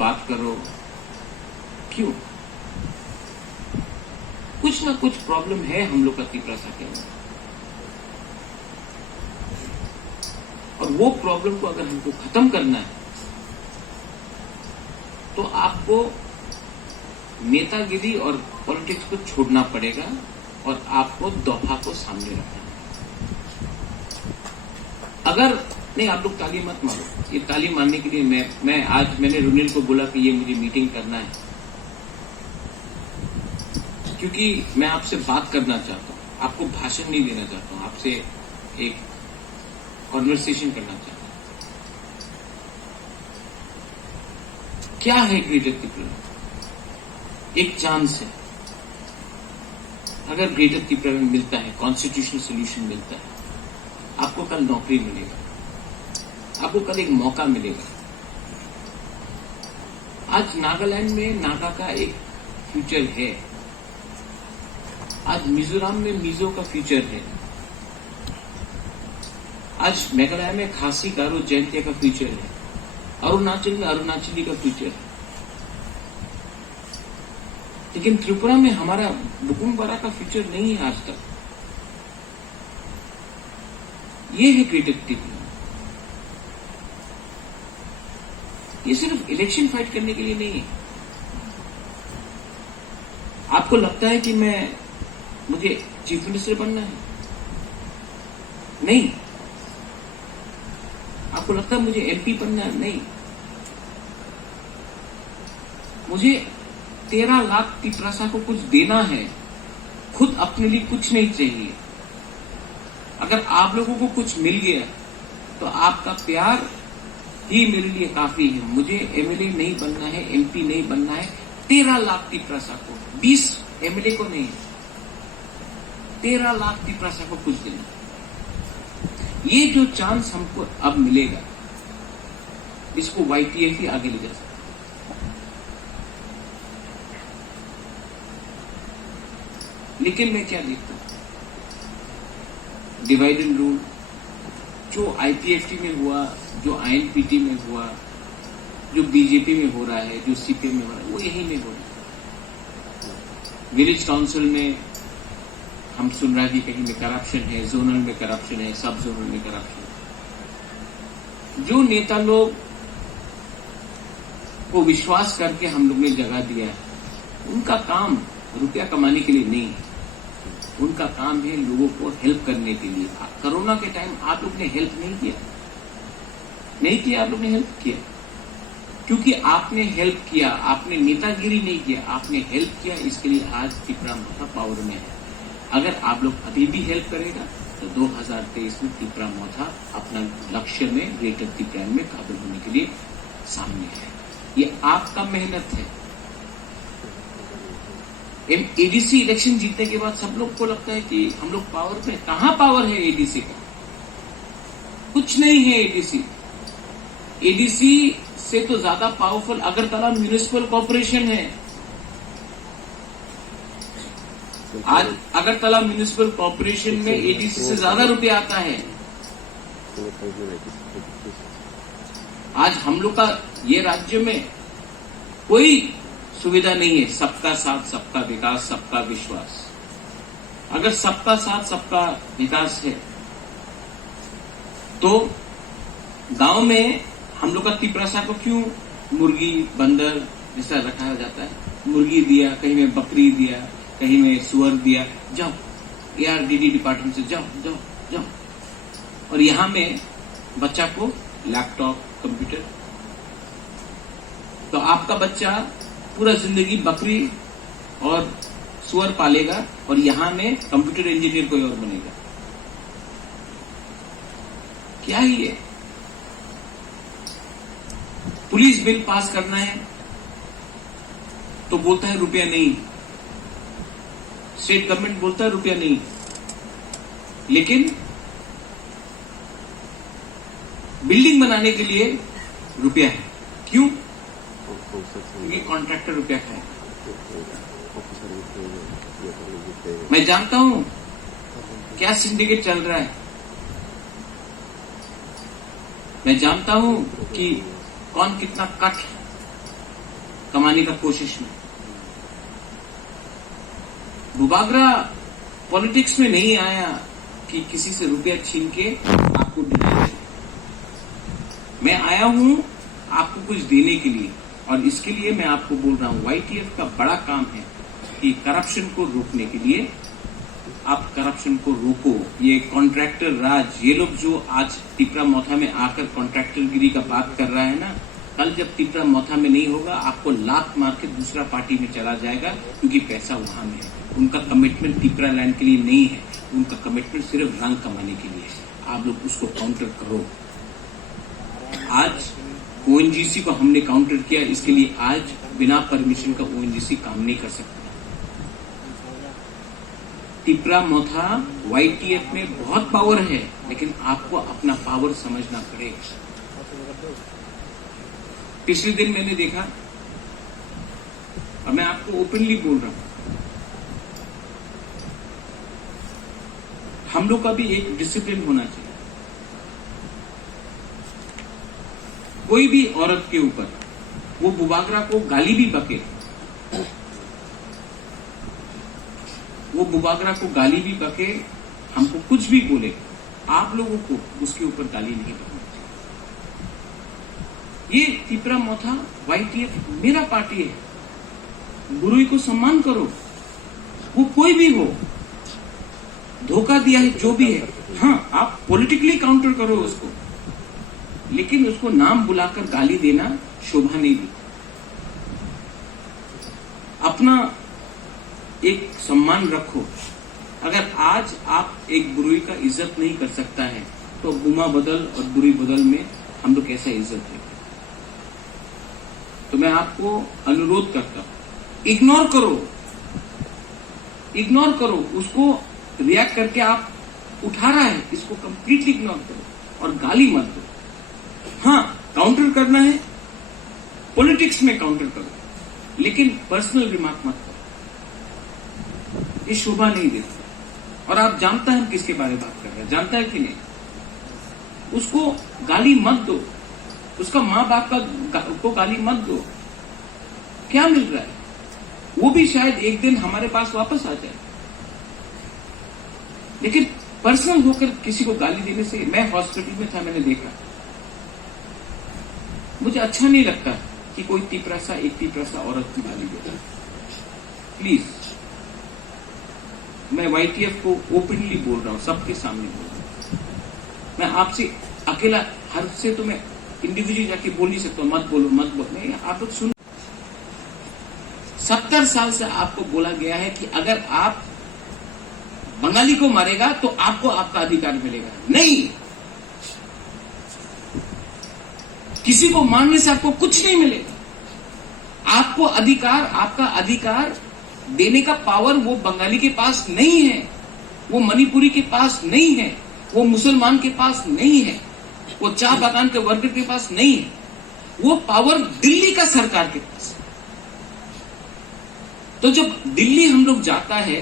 बात करो, क्यों? कुछ ना कुछ प्रॉब्लम है हम लोग का तिपरासा के अंदर, और वो प्रॉब्लम को अगर हमको खत्म करना है तो आपको नेतागिरी और पॉलिटिक्स को छोड़ना पड़ेगा और आपको दोहा को सामने रखना है। अगर नहीं, आप लोग ताली मत मारो, ये ताली मारने के लिए मैंने रुनिल को बोला कि ये मुझे मीटिंग करना है, क्योंकि मैं आपसे बात करना चाहता हूं, आपको भाषण नहीं देना चाहता हूं, आपसे एक कॉन्वर्सेशन करना चाहता हूं। क्या है ग्रेटर त्रिपुरा? एक चांस है। अगर ग्रेटर त्रिपुरा में मिलता है, कॉन्स्टिट्यूशनल सोल्यूशन मिलता है, आपको कल नौकरी मिलेगा, आपको कल एक मौका मिलेगा। आज नागालैंड में नागा का एक फ्यूचर है, आज मिजोरम में मिजो का फ्यूचर है, आज मेघालय में खासी गारो जयंतिया का फ्यूचर है, अरुणाचल में अरुणाचली का फ्यूचर है। लेकिन त्रिपुरा में हमारा बुकुमबारा का फ्यूचर नहीं है आज तक। ये है ग्रेटर त्रिपुरा। ये सिर्फ इलेक्शन फाइट करने के लिए नहीं है। आपको लगता है कि मुझे चीफ मिनिस्टर बनना है? नहीं। आपको लगता है मुझे एमपी बनना है? नहीं। मुझे 13 लाख तिपरासा को कुछ देना है, खुद अपने लिए कुछ नहीं चाहिए। अगर आप लोगों को कुछ मिल गया तो आपका प्यार ही मेरे लिए काफी है। मुझे एमएलए नहीं बनना है, एमपी नहीं बनना है। 13 लाख तिपरासा को, 20 एमएलए को नहीं, 13 लाख तिपरासा को कुछ देना। ये जो चांस हमको अब मिलेगा, इसको वाईपीएफ ही आगे ले जा सकता है। लेकिन मैं क्या देखता हूं, डिवाइड एंड रूल जो आईपीएफटी में हुआ, जो आईएनपीटी में हुआ, जो बीजेपी में हो रहा है, जो सीपीएम में हो रहा है, वो यही में हो रहा है। विलेज काउंसिल में हम सुन रहे हैं कि कहीं में करप्शन है, जोनल में करप्शन है, सब जोनल में करप्शन है। जो नेता लोग को विश्वास करके हम लोग ने जगह दिया है, उनका काम रुपया कमाने के लिए नहीं है, उनका काम है लोगों को हेल्प करने के लिए। कोरोना के टाइम आप लोग ने हेल्प नहीं किया, आप लोग ने हेल्प किया, क्योंकि आपने हेल्प किया, आपने नेतागिरी नहीं किया, आपने हेल्प किया। इसके लिए आज त्रिपुरा मोथा पावर में है। अगर आप लोग अभी भी हेल्प करेगा तो 2023 में त्रिपुरा मोथा अपना लक्ष्य में ग्रेटर त्रिपुरा में काबिल होने के लिए सामने है। ये आपका मेहनत है। एडीसी इलेक्शन जीतने के बाद सब लोग को लगता है कि हम लोग पावर पे। कहां पावर है एडीसी का? कुछ नहीं है एडीसी। एडीसी से तो ज्यादा पावरफुल अगरतला म्युनिसिपल कॉर्पोरेशन है। आज अगरतला म्युनिसिपल कॉर्पोरेशन में एडीसी से ज्यादा रुपया आता है। आज हम लोग का ये राज्य में कोई सुविधा नहीं है। सबका साथ, सबका विकास, सबका विश्वास। अगर सबका साथ, सबका विकास है तो गांव में हम लोग का तिपरासा को क्यों मुर्गी बंदर जैसा रखा जाता है? मुर्गी दिया, कहीं में बकरी दिया, कहीं में सुअर दिया, जाओ एआरडीडी डिपार्टमेंट से जाओ जाओ जाओ। और यहां में बच्चा को लैपटॉप, कंप्यूटर। तो आपका बच्चा पूरा जिंदगी बकरी और सुअर पालेगा और यहां में कंप्यूटर इंजीनियर कोई और बनेगा। क्या ही है? पुलिस बिल पास करना है तो बोलता है रुपया नहीं, स्टेट गवर्नमेंट बोलता है रुपया नहीं, लेकिन बिल्डिंग बनाने के लिए रुपया है। क्यों? क्योंकि कॉन्ट्रैक्टर रुपया खाएगा। मैं जानता हूं क्या सिंडिकेट चल रहा है, मैं जानता हूं कि कौन कितना कट कमाने का कोशिश में। बुबागरा पॉलिटिक्स में नहीं आया कि किसी से रुपया छीन के आपको दिलाया। मैं आया हूं आपको कुछ देने के लिए, और इसके लिए मैं आपको बोल रहा हूं YTF का बड़ा काम है कि करप्शन को रोकने के लिए आप करप्शन को रोको। ये कॉन्ट्रैक्टर राज, ये लोग जो आज तिपरा मोथा में आकर कॉन्ट्रैक्टरगिरी का बात कर रहा है ना, कल जब तिपरा मोथा में नहीं होगा आपको लात मार के दूसरा पार्टी में चला जाएगा, क्योंकि पैसा वहां में है। उनका कमिटमेंट तिपरा लैंड के लिए नहीं है, उनका कमिटमेंट सिर्फ रंग कमाने के लिए है। आप लोग उसको काउंटर करो। आज ONGC को हमने काउंटर किया, इसके लिए आज बिना परमिशन का ONGC काम नहीं कर सकता। तिपरा मोथा YTF में बहुत पावर है, लेकिन आपको अपना पावर समझना पड़ेगा। पिछले दिन मैंने देखा, और मैं आपको ओपनली बोल रहा हूं, हम लोग का भी एक डिसिप्लिन होना चाहिए। कोई भी औरत के ऊपर वो बुबागरा को गाली भी बके, वो बुबागरा को गाली भी बके, हमको कुछ भी बोले, आप लोगों को उसके ऊपर गाली नहीं बकनी चाहिए। ये तिपरा मोथा YTF मेरा पार्टी है। गुरुई को सम्मान करो, वो कोई भी हो, धोखा दिया है जो भी है, हाँ आप पॉलिटिकली काउंटर करो उसको, लेकिन उसको नाम बुलाकर गाली देना शोभा नहीं दी। अपना एक सम्मान रखो। अगर आज आप एक बुरुई का इज्जत नहीं कर सकता है, तो बुमा बदल और बुरी बदल में हम लोग कैसे इज्जत देंगे? तो मैं आपको अनुरोध करता हूं, इग्नोर करो उसको। रिएक्ट करके आप उठा रहा है, इसको कंप्लीटली इग्नोर करो और गाली मत दो। हाँ, काउंटर करना है, पॉलिटिक्स में काउंटर करो, लेकिन पर्सनल रिमार्क मत करो, ये शोभा नहीं देता। और आप जानता है हम किसके बारे में बात कर रहे हैं, जानता है कि नहीं? उसको गाली मत दो, उसका माँ बाप को गाली मत दो। क्या मिल रहा है? वो भी शायद एक दिन हमारे पास वापस आ जाए, लेकिन पर्सनल होकर किसी को गाली देने से, मैं हॉस्पिटल में था, मैंने देखा, मुझे अच्छा नहीं लगता कि कोई एक तिपरासा औरत की गाली देता। प्लीज, मैं YTF को ओपनली बोल रहा हूं, सबके सामने बोल रहा हूं। मैं आपसे अकेला, हर से तो मैं इंडिविजुअली जाके बोल नहीं सकता, मत बोलो नहीं। आप लोग सुन, 70 साल से आपको बोला गया है कि अगर आप बंगाली को मारेगा तो आपको आपका अधिकार मिलेगा। नहीं, किसी को मारने से आपको कुछ नहीं मिलेगा। आपको अधिकार, आपका अधिकार देने का पावर वो बंगाली के पास नहीं है, वो मणिपुरी के पास नहीं है, वो मुसलमान के पास नहीं है, वो चाय बागान के वर्कर के पास नहीं है। वो पावर दिल्ली का सरकार के पास है। तो जब दिल्ली हम लोग जाता है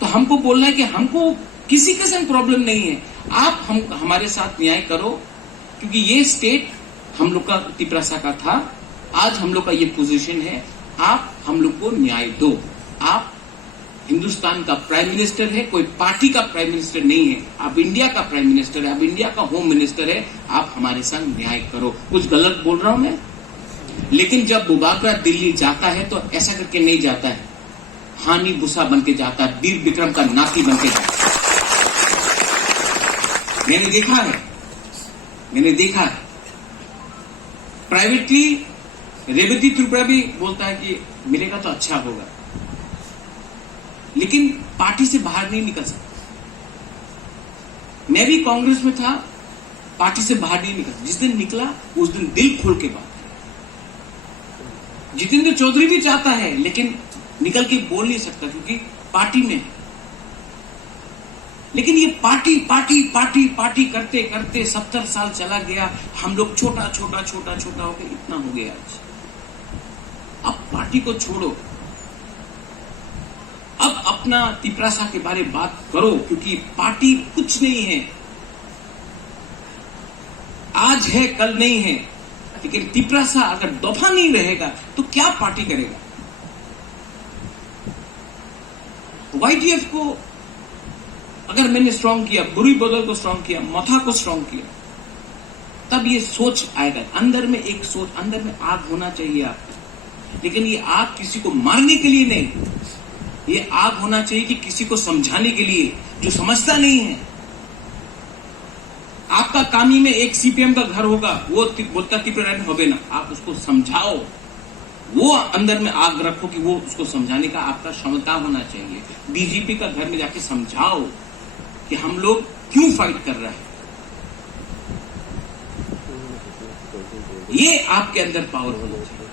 तो हमको बोलना है कि हमको किसी के संग प्रॉब्लम नहीं है, आप हमारे साथ न्याय करो, क्योंकि ये स्टेट हम लोग का तिपरासा का था, आज हम लोग का ये पोजीशन है, आप हम लोग को न्याय दो। आप हिंदुस्तान का प्राइम मिनिस्टर है, कोई पार्टी का प्राइम मिनिस्टर नहीं है, आप इंडिया का प्राइम मिनिस्टर है, आप इंडिया का होम मिनिस्टर है, आप हमारे संग न्याय करो। कुछ गलत बोल रहा हूं मैं? लेकिन जब बुबागरा दिल्ली जाता है तो ऐसा करके नहीं जाता है, हानि बुसा बन के जाता है, वीर विक्रम का नाती बन के जाता है। मैंने देखा है। प्राइवेटली रेवती त्रिपुरा भी बोलता है कि मिलेगा तो अच्छा होगा, लेकिन पार्टी से बाहर नहीं निकल सकता। मैं भी कांग्रेस में था, पार्टी से बाहर नहीं निकला। जिस दिन निकला उस दिन दिल खोल के बात। जितेंद्र चौधरी भी चाहता है, लेकिन निकल के बोल नहीं सकता क्योंकि पार्टी में है। लेकिन ये पार्टी करते करते 70 साल चला गया। हम लोग छोटा होकर इतना हो गया आज। अब पार्टी को छोड़ो, अब अपना तिपरासा के बारे में बात करो, क्योंकि पार्टी कुछ नहीं है, आज है कल नहीं है। लेकिन तिपरासा अगर दफा नहीं रहेगा तो क्या पार्टी करेगा? YTF को अगर मैंने स्ट्रांग किया, बुरी बदल को स्ट्रांग किया, मथा को स्ट्रांग किया, तब ये सोच आएगा। अंदर में एक सोच, अंदर में आग होना चाहिए आपको, लेकिन ये आग किसी को मारने के लिए नहीं, ये आग होना चाहिए कि किसी को समझाने के लिए जो समझता नहीं है। आपका कामी में एक CPM का घर होगा, वो बोलता तिपरासानी होबे ना, आप उसको समझाओ, वो अंदर में आग रखो कि वो उसको समझाने का आपका क्षमता होना चाहिए। BJP का घर में जाके समझाओ कि हम लोग क्यों फाइट कर रहे हैं। ये आपके अंदर पावर होना चाहिए।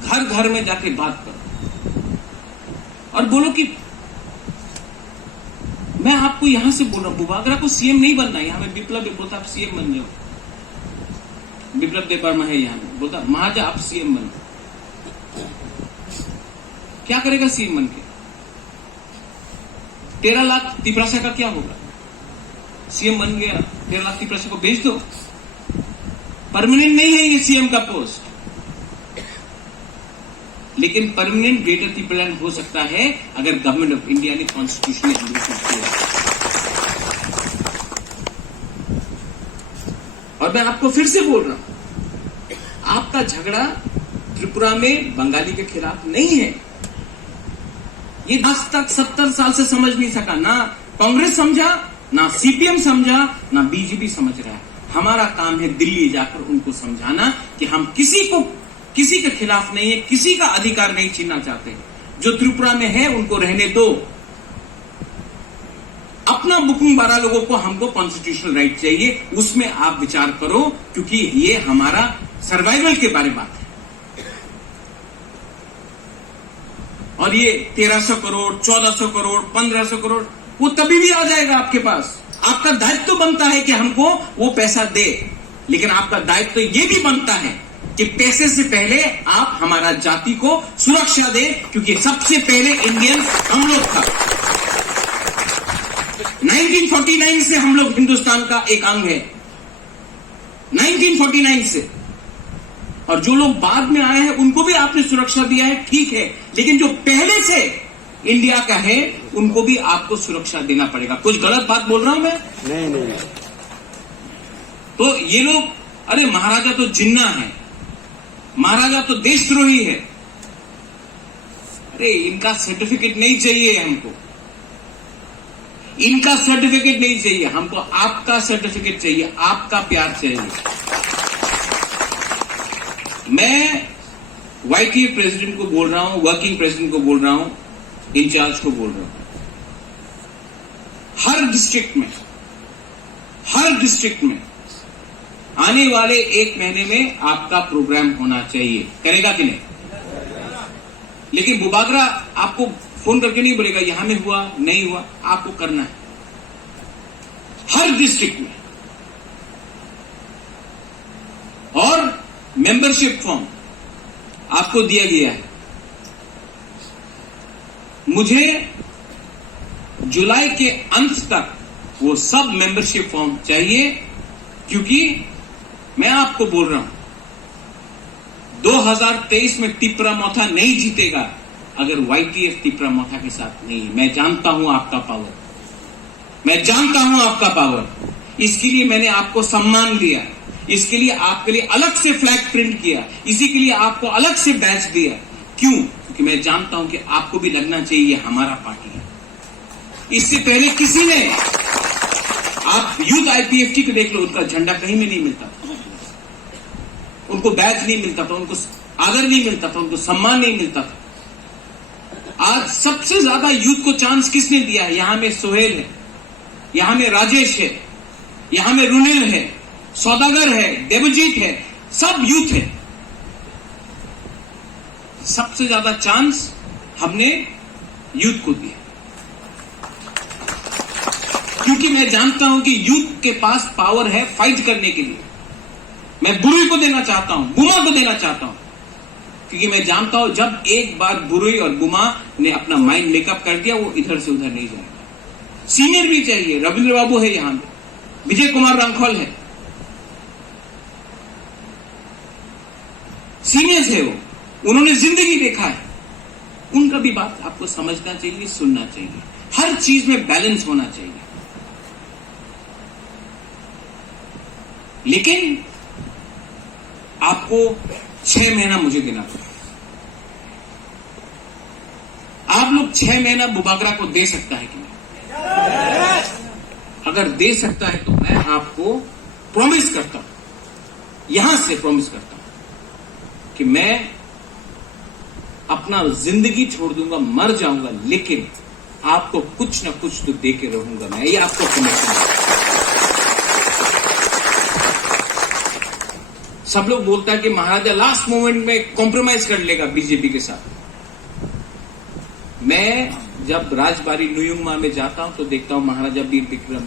घर घर में जाके बात करो और बोलो कि मैं आपको यहां से बोल रहा हूं, बुबागरा को CM नहीं बनना। यहां में विप्लव बोलता आप CM बन जाओ, विप्लव देबबर्मा है यहां में, बोलता महाजा आप CM बनो। क्या करेगा CM बन के? 13 लाख तिपरासा का क्या होगा? CM बन गया, 13 लाख तिपरासा को भेज दो। परमानेंट नहीं है ये CM का पोस्ट, लेकिन परमानेंट ग्रेटर तिपरालैंड हो सकता है अगर गवर्नमेंट ऑफ इंडिया ने कॉन्स्टिट्यूशन किया। और मैं आपको फिर से बोल रहा हूं, आपका झगड़ा त्रिपुरा में बंगाली के खिलाफ नहीं है। ये आज तक 70 साल से समझ नहीं सका, ना कांग्रेस समझा, ना CPM समझा, ना BJP समझ रहा है। हमारा काम है दिल्ली जाकर उनको समझाना कि हम किसी के खिलाफ नहीं है, किसी का अधिकार नहीं छीनना चाहते। जो त्रिपुरा में है उनको रहने दो। अपना बुकुंग 12 लोगों को हमको कॉन्स्टिट्यूशनल राइट चाहिए, उसमें आप विचार करो, क्योंकि ये हमारा सर्वाइवल के बारे में बात है। और ये 1300 करोड़, 1400 करोड़, 1500 करोड़ वो तभी भी आ जाएगा आपके पास। आपका दायित्व तो बनता है कि हमको वो पैसा दे, लेकिन आपका दायित्व तो ये भी बनता है कि पैसे से पहले आप हमारा जाति को सुरक्षा दे, क्योंकि सबसे पहले इंडियन हम लोग था। 1949 से हम लोग हिंदुस्तान का एक अंग है, 1949 से। और जो लोग बाद में आए हैं उनको भी आपने सुरक्षा दिया है, ठीक है, लेकिन जो पहले से इंडिया का है उनको भी आपको सुरक्षा देना पड़ेगा। कुछ गलत बात बोल रहा हूं मैं? नहीं। तो ये लोग, अरे महाराजा तो जिन्ना है, महाराजा तो देशद्रोही है। अरे इनका सर्टिफिकेट नहीं चाहिए हमको, इनका सर्टिफिकेट नहीं चाहिए हमको, आपका सर्टिफिकेट चाहिए, आपका प्यार चाहिए। मैं YTF प्रेसिडेंट को बोल रहा हूं, वर्किंग प्रेसिडेंट को बोल रहा हूं, इंचार्ज को बोल रहा हूं, हर डिस्ट्रिक्ट में आने वाले 1 महीने में आपका प्रोग्राम होना चाहिए। करेगा कि नहीं? लेकिन बुबागरा आपको फोन करके नहीं बोलेगा यहां में हुआ नहीं हुआ, आपको करना है हर डिस्ट्रिक्ट में। और मेंबरशिप फॉर्म आपको दिया गया है। मुझे जुलाई के अंत तक वो सब मेंबरशिप फॉर्म चाहिए, क्योंकि मैं आपको बोल रहा हूं 2023 में तिपरामोथा नहीं जीतेगा अगर YTF तिपरामोथा के साथ नहीं है। मैं जानता हूं आपका पावर, मैं जानता हूं आपका पावर। इसके लिए मैंने आपको सम्मान दिया, इसके लिए आपके लिए अलग से फ्लैग प्रिंट किया, इसी के लिए आपको अलग से बैच दिया। क्यों? क्योंकि मैं जानता हूं कि आपको भी लगना चाहिए हमारा पार्टी है। इससे पहले किसी ने, आप यूथ IPFT को देख लो, उनका झंडा कहीं में नहीं मिलता था, उनको बैच नहीं मिलता था, उनको आदर नहीं मिलता था, उनको सम्मान नहीं मिलता था। आज सबसे ज्यादा यूथ को चांस किसने दिया है? यहां में सोहेल है, यहां में राजेश है, यहां में रुनिल है, सौदागर है, देवजीत है, सब यूथ है। सबसे ज्यादा चांस हमने यूथ को दिया, क्योंकि मैं जानता हूं कि यूथ के पास पावर है फाइट करने के लिए। मैं बुरुई को देना चाहता हूं, बुमा को देना चाहता हूं, क्योंकि मैं जानता हूं जब एक बार बुरुई और बुमा ने अपना माइंड मेकअप कर दिया, वो इधर से उधर नहीं जाएगा। सीनियर भी चाहिए, रविंद्र बाबू है यहां पे, विजय कुमार रंखोल है, सीनियर्स है वो, उन्होंने जिंदगी देखा है, उनका भी बात आपको समझना चाहिए, सुनना चाहिए। हर चीज में बैलेंस होना चाहिए। लेकिन आपको 6 महीना मुझे देना पड़ेगा। आप लोग 6 महीना बुबागरा को दे सकता है कि नहीं? अगर दे सकता है तो मैं आपको प्रॉमिस करता हूं, यहां से प्रॉमिस करता हूं कि मैं अपना जिंदगी छोड़ दूंगा, मर जाऊंगा, लेकिन आपको कुछ ना कुछ तो दे के रहूंगा मैं। ये आपको कमिटमेंट है। सब लोग बोलता है कि महाराजा लास्ट मोमेंट में कॉम्प्रोमाइज कर लेगा बीजेपी के साथ। मैं जब राजबाड़ी नुयुंगमा में जाता हूं तो देखता हूं महाराजा वीर विक्रम,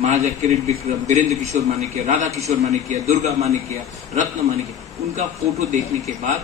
महाराजा किरीट विक्रम, वीरेंद्र किशोर मानिकिया, राधा किशोर मानिकिया, दुर्गा मानिकिया, रत्न मानिकिया, उनका फोटो देखने के बाद